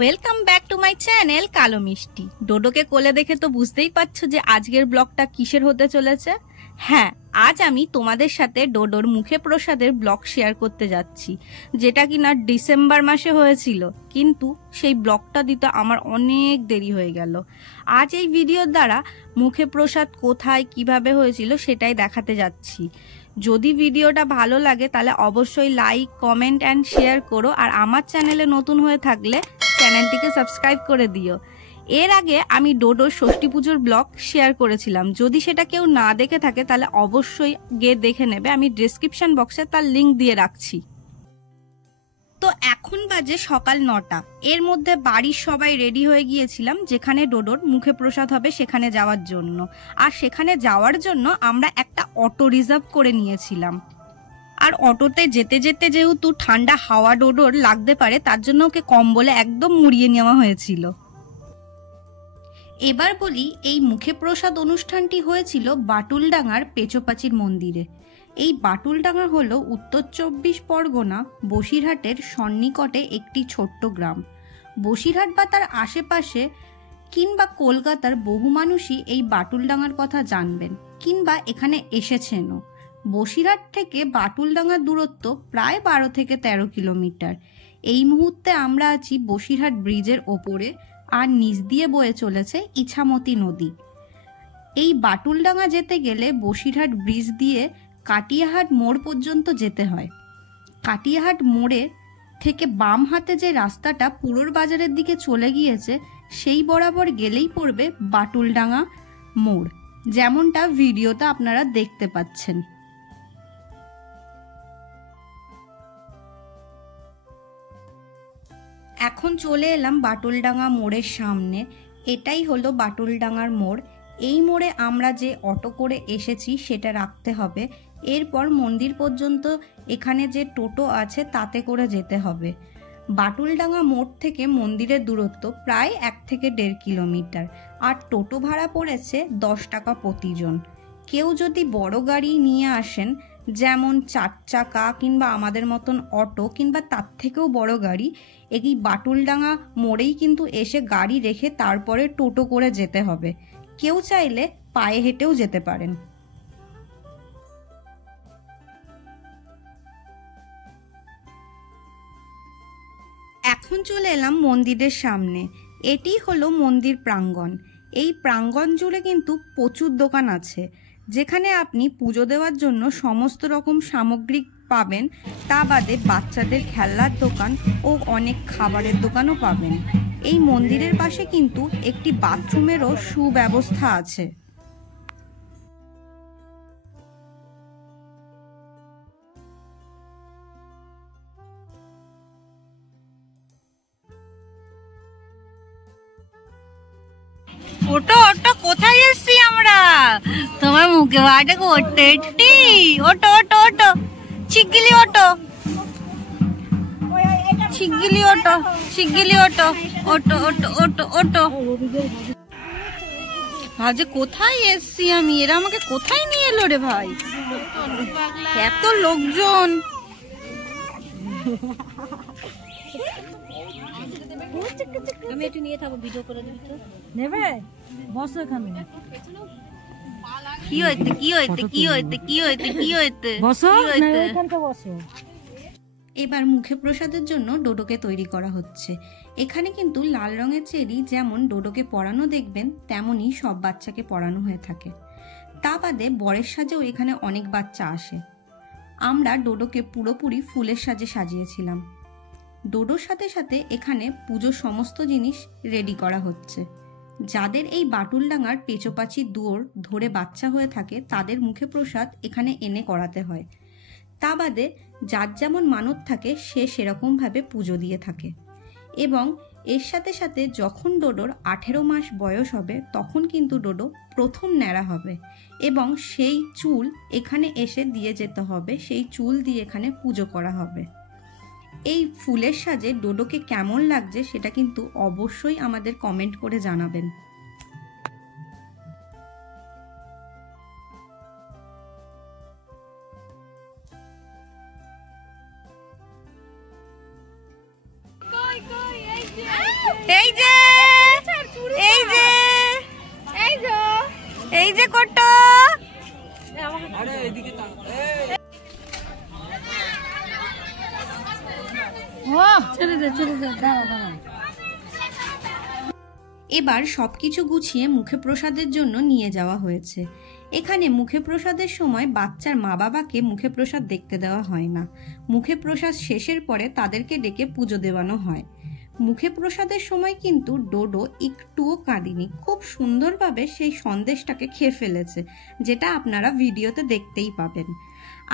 Welcome back to my channel কালো মিষ্টি। ডোডোকে কোলে দেখে তো বুঝতেই পারছো যে আজকের ব্লগটা কিসের হতে চলেছে। হ্যাঁ, আজ আমি তোমাদের সাথে ডোডোর মুখে প্রসাদের ব্লগ শেয়ার করতে যাচ্ছি, যেটা কিনা ডিসেম্বর মাসে হয়েছিল, কিন্তু সেই ব্লগটা দিতে আমার অনেক দেরি হয়ে গেল। আজ এই ভিডিওর দ্বারা মুখে প্রসাদ কোথায় কিভাবে হয়েছিল সেটাই দেখাতে যাচ্ছি। যদি ভিডিওটা ভালো লাগে তাহলে অবশ্যই লাইক, কমেন্ট অ্যান্ড শেয়ার করো, আর আমার চ্যানেলে নতুন হয়ে থাকলে চ্যানেলটিকে সাবস্ক্রাইব করে দিও। এর আগে আমি ডোডোর ষষ্ঠী পুজোর ব্লগ শেয়ার করেছিলাম, যদি সেটা কেউ না দেখে থাকে তাহলে অবশ্যই গিয়ে দেখে নেবে, আমি ডেসক্রিপশন বক্সে তার লিংক দিয়ে রাখছি। তো এখন বাজে সকাল 9টা। এর মধ্যে বাড়ির সবাই রেডি হয়ে গিয়েছিলাম যেখানে ডোডোর মুখে প্রসাদ হবে সেখানে যাওয়ার জন্য। আর সেখানে যাওয়ার জন্য আমরা একটা অটো রিজার্ভ করে নিয়েছিলাম। আর অটোতে যেতে যেতে যেহেতু ঠান্ডা হাওয়া ডোডোর লাগতে পারে, তার জন্য ওকে কম্বলে একদম মুড়িয়ে নেওয়া হয়েছিল। এবার বলি, এই মুখে প্রসাদ অনুষ্ঠানটি হয়েছিল বাটুলডাঙ্গার পেচোপাচির মন্দিরে। এই বাটুলডাঙ্গা হলো উত্তর 24 পরগনা বসিরহাটের সন্নিকটে একটি ছোট্ট গ্রাম। বসিরহাট বা তার আশেপাশে কিংবা কলকাতার বহু মানুষই এই বাটুলডাঙ্গার কথা জানবেন কিংবা এখানে এসেছেনও। বসিরহাট থেকে বাটুলডাঙ্গার দূরত্ব প্রায় 12 থেকে 13 কিলোমিটার। এই মুহূর্তে আমরা আছি বসিরহাট ব্রিজের ওপরে, আর নিচ দিয়ে বয়ে চলেছে ইছামতি নদী। এই বাটুলডাঙ্গা যেতে গেলে বসিরহাট ব্রিজ দিয়ে কাটিয়াহাট মোড় পর্যন্ত যেতে হয়। কাটিয়াহাট মোড়ে থেকে বাম হাতে যে রাস্তাটা পুরোর বাজারের দিকে চলে গিয়েছে, সেই বরাবর গেলেই পড়বে বাটুলডাঙ্গা মোড়, যেমনটা ভিডিওতে আপনারা দেখতে পাচ্ছেন। এখন চলে এলাম বাটুলডাঙ্গা মোড়ের সামনে। এটাই হলো বাটুলডাঙ্গার মোড়। এই মোড়ে আমরা যে অটো করে এসেছি সেটা রাখতে হবে। এরপর মন্দির পর্যন্ত এখানে যে টোটো আছে তাতে করে যেতে হবে। বাটুলডাঙ্গা মোড় থেকে মন্দিরের দূরত্ব প্রায় 1 থেকে 1.5 কিলোমিটার, আর টোটো ভাড়া পড়েছে 10 টাকা প্রতিজন। কেউ যদি বড় গাড়ি নিয়ে আসেন, যেমন 4 চাকা কিংবা আমাদের মতন অটো কিংবা তার থেকেও বড় গাড়ি, এই বাটুলডাঙ্গা মোড়েই কিন্তু এসে গাড়ি রেখে তারপরে টোটো করে যেতে হবে। কেউ চাইলে পায়ে হেঁটেও যেতে পারেন। এখন চলে এলাম মন্দিরের সামনে। এটি হলো মন্দির প্রাঙ্গণ। এই প্রাঙ্গণ জুড়ে কিন্তু প্রচুর দোকান আছে, যেখানে আপনি পুজো দেওয়ার জন্য সমস্ত রকম সামগ্রী পাবেন। তা বাদে বাচ্চাদের খেলনার দোকান ও অনেক খাবারের দোকানও পাবেন। এই মন্দিরের পাশে কিন্তু একটি বাথরুমেরও সুব্যবস্থা আছে। ওটো ওটো, কোথায় এসছি আমরা? তোমার মুখে ভাড়া করতে ওটো ওটো ওটো, শিগগিলি ওটো, শিগগিলি ওটো, শিগগিলি ওটো, ওটো ওটো ওটো ওটো। ভাবছে কোথায় এসছি আমি, এরা আমাকে কোথায় নিয়ে এলো রে ভাই, এত লোকজন। আমি একটু নিয়ে থাকবো, ভিডিও করে দিবি তো। নেবে বসো এখানে। কি হইতে কি হইতে কি হইতে কি হইতে কি হইতে বসো, এখানটা বসো। এবার মুখে প্রসাদের জন্য ডোডোকে তৈরি করা হচ্ছে। এখানে কিন্তু লাল রঙের চেরি যেমন ডোডোকে পরানো দেখবেন, তেমনই সব বাচ্চাকে পরানো হয়ে থাকে। তা বাদে বরের সাজেও এখানে অনেক বাচ্চা আসে। আমরা ডোডোকে পুরোপুরি ফুলের সাজে সাজিয়েছিলাম। ডোডোর সাথে সাথে এখানে পুজোর সমস্ত জিনিস রেডি করা হচ্ছে। যাদের এই বাটুলডাঙ্গার পেচোপাচির দুয়োর ধরে বাচ্চা হয়ে থাকে, তাদের মুখে প্রসাদ এখানে এনে করাতে হয়। তা বাদে যার যেমন মানত থাকে সে সেরকমভাবে পুজো দিয়ে থাকে। এবং এর সাথে সাথে যখন ডোডোর 18 মাস বয়স হবে, তখন কিন্তু ডোডো প্রথম ন্যাড়া হবে, এবং সেই চুল এখানে এসে দিয়ে যেতে হবে। সেই চুল দিয়ে এখানে পুজো করা হবে। এই ফুলের সাজে ডোডোকে কেমন লাগছে সেটা কিন্তু অবশ্যই আমাদের কমেন্ট করে জানাবেন। কই কই এই যে এবার সবকিছু গুছিয়ে মুখে প্রসাদের জন্য নিয়ে যাওয়া হয়েছে। এখানে মুখে প্রসাদের সময় বাচ্চার মা বাবাকে মুখে প্রসাদ দেখতে দেওয়া হয় না। মুখে প্রসাদ শেষের পরে তাদেরকে ডেকে পুজো দেওয়ানো হয়। মুখে প্রসাদের সময় কিন্তু ডোডো একটুও কাঁদেনি, খুব সুন্দরভাবে সেই সন্দেশটাকে খেয়ে ফেলেছে, যেটা আপনারা ভিডিওতে দেখতেই পাবেন।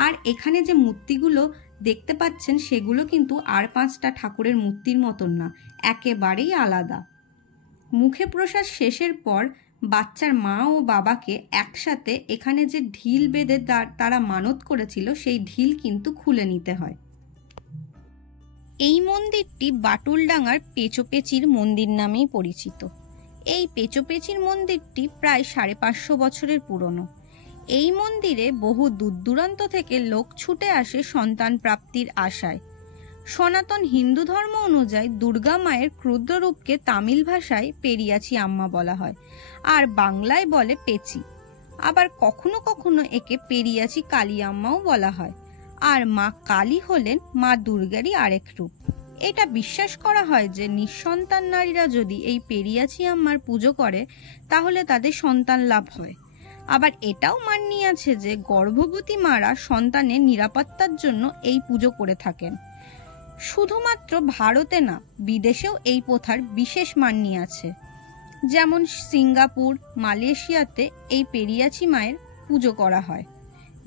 আর এখানে যে মূর্তিগুলো দেখতে পাচ্ছেন সেগুলো কিন্তু আর 5টা ঠাকুরের মূর্তির মতন না, একেবারেই আলাদা। মুখে প্রসাদ শেষের পর বাচ্চার মা ও বাবাকে একসাথে এখানে যে ঢিল বেঁধে তারা মানত করেছিল সেই ঢিল কিন্তু খুলে নিতে হয়। এই মন্দিরটি বাটুলডাঙ্গার পেচোপেচির মন্দির নামেই পরিচিত। এই পেচোপেচির মন্দিরটি প্রায় 550 বছরের পুরনো। এই মন্দিরে বহু দূর দূরান্ত থেকে লোক ছুটে আসে সন্তান প্রাপ্তির আশায়। সনাতন হিন্দু ধর্ম অনুযায়ী দুর্গা মায়ের ক্ষুদ্র রূপকে তামিল ভাষায় পেরিয়াচি আম্মা বলা হয়, আর বাংলায় বলে পেচি। আবার কখনো কখনো একে পেরিয়াচি কালী আম্মাও বলা হয়। আর মা কালী হলেন মা দুর্গারই আরেক রূপ। এটা বিশ্বাস করা হয় যে নিঃসন্তান নারীরা যদি এই পেরিয়াচি আম্মার পুজো করে তাহলে তাদের সন্তান লাভ হয়। আবার এটাও মান্য আছে যে গর্ভবতী মারা সন্তানের নিরাপত্তার জন্য এই পুজো করে থাকেন। শুধুমাত্র ভারতে না, বিদেশেও এই প্রথার বিশেষ মান্য আছে। যেমন সিঙ্গাপুর, মালয়েশিয়াতে এই পেরিয়াচি মায়ের পুজো করা হয়।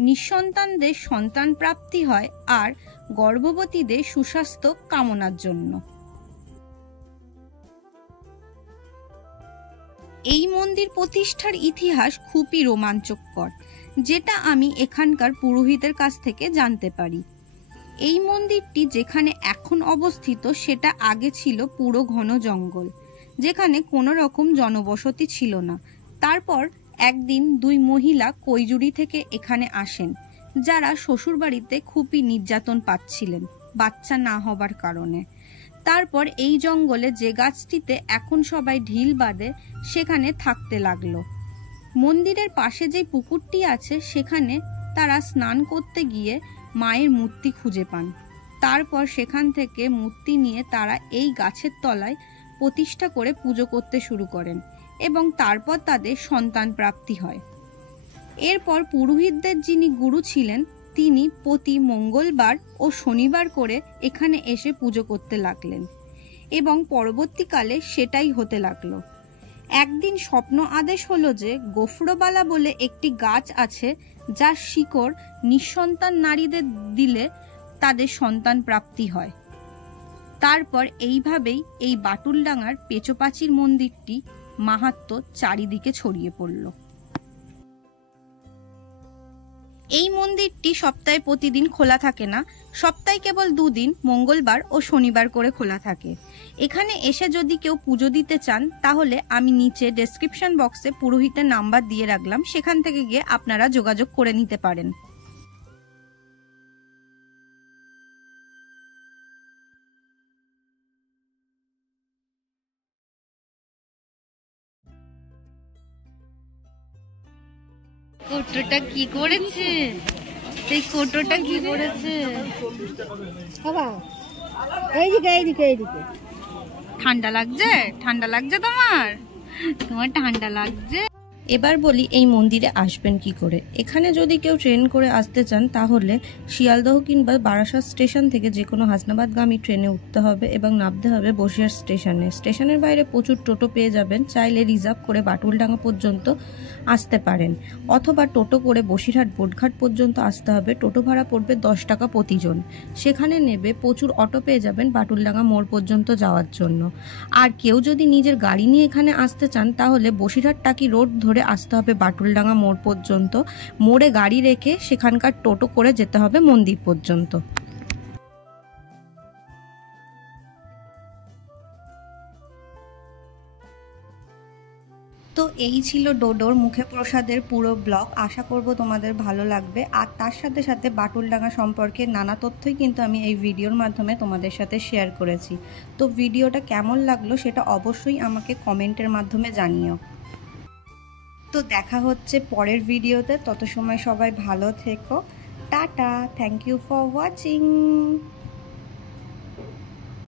নিঃসন্তানদের সন্তান প্রাপ্তি হয় আর গর্ভবতীদের সুস্বাস্থ্য কামনার জন্য। এই মন্দির প্রতিষ্ঠার ইতিহাস খুবই রোমাঞ্চকর, যেটা আমি এখানকার পুরোহিতের কাছ থেকে জানতে পারি। এই মন্দিরটি যেখানে এখন অবস্থিত সেটা আগে ছিল পুরো ঘন জঙ্গল, যেখানে কোনো রকম জনবসতি ছিল না। তারপর একদিন 2 মহিলা কৈজুরি থেকে এখানে আসেন, যারা শ্বশুরবাড়িতে খুবই নির্যাতন পাচ্ছিলেন বাচ্চা না হবার কারণে। তারপর এই জঙ্গলে যে গাছটিতে এখন সবাই ঢিল বাঁধে সেখানে থাকতে লাগলো। মন্দিরের পাশে যে পুকুরটি আছে সেখানে তারা স্নান করতে গিয়ে মায়ের মূর্তি খুঁজে পান। তারপর সেখান থেকে মূর্তি নিয়ে তারা এই গাছের তলায় প্রতিষ্ঠা করে পুজো করতে শুরু করেন এবং তারপর তাদের সন্তান প্রাপ্তি হয়। এরপর পুরোহিতদের যিনি গুরু ছিলেন তিনি প্রতি মঙ্গলবার ও শনিবার করে এখানে এসে পুজো করতে লাগলেন এবং পরবর্তীকালে সেটাই হতে লাগলো। একদিন স্বপ্ন আদেশ হলো যে গোফরবালা বলে একটি গাছ আছে যার শিকড় নিঃসন্তান নারীদের দিলে তাদের সন্তান প্রাপ্তি হয়। তারপর এইভাবেই এই বাটুলডাঙ্গার পেচোপাচির মন্দিরটি মাহাত্ম্য চারিদিকে ছড়িয়ে পড়ল। এই মন্দিরটি সপ্তাহে প্রতিদিন খোলা থাকে না, সপ্তাহে কেবল 2 দিন মঙ্গলবার ও শনিবার করে খোলা থাকে। এখানে এসে যদি কেউ পুজো দিতে চান তাহলে আমি নিচে ডেসক্রিপশন বক্সে পুরোহিতের নাম্বার দিয়ে রাখলাম, সেখান থেকে গিয়ে আপনারা যোগাযোগ করে নিতে পারেন। কোটোটা কি করেছে? সেই কোটোটা কি করেছে? ঠান্ডা লাগছে? ঠান্ডা লাগছে তোমার? তোমার ঠান্ডা লাগছে? এবার বলি এই মন্দিরে আসবেন কি করে। এখানে যদি কেউ ট্রেন করে আসতে চান তাহলে শিয়ালদহ কিংবা বারাসাত স্টেশন থেকে যে কোনো হাসনাবাদগামী ট্রেনে উঠতে হবে এবং নামতে হবে বসিরহাট স্টেশনে। স্টেশনের বাইরে প্রচুর টোটো পেয়ে যাবেন, চাইলে রিজার্ভ করে বাটুলডাঙ্গা পর্যন্ত আসতে পারেন, অথবা টোটো করে বসিরহাট বোটঘাট পর্যন্ত আসতে হবে। টোটো ভাড়া পড়বে 10 টাকা প্রতিজন। সেখানে নেবে প্রচুর অটো পেয়ে যাবেন বাটুলডাঙ্গা মোড় পর্যন্ত যাওয়ার জন্য। আর কেউ যদি নিজের গাড়ি নিয়ে এখানে আসতে চান তাহলে বসিরহাট টাকি রোড ধরে আসতে হবে বাটুলডাঙ্গা মোড় পর্যন্ত। মোড়ে গাড়ি রেখে সেখানকার টোটো করে যেতে হবে মন্দির পর্যন্ত। তো এই ছিল ডোডোর মুখে প্রসাদের পুরো ব্লগ। আশা করব তোমাদের ভালো লাগবে। আর তার সাথে সাথে বাটুলডাঙ্গা সম্পর্কে নানা তথ্যই কিন্তু আমি এই ভিডিওর মাধ্যমে তোমাদের সাথে শেয়ার করেছি। তো ভিডিওটা কেমন লাগলো সেটা অবশ্যই আমাকে কমেন্টের মাধ্যমে জানিও। তো দেখা হচ্ছে পরের ভিডিওতে, তত সময় সবাই ভালো থেকো। Tata, thank you for watching.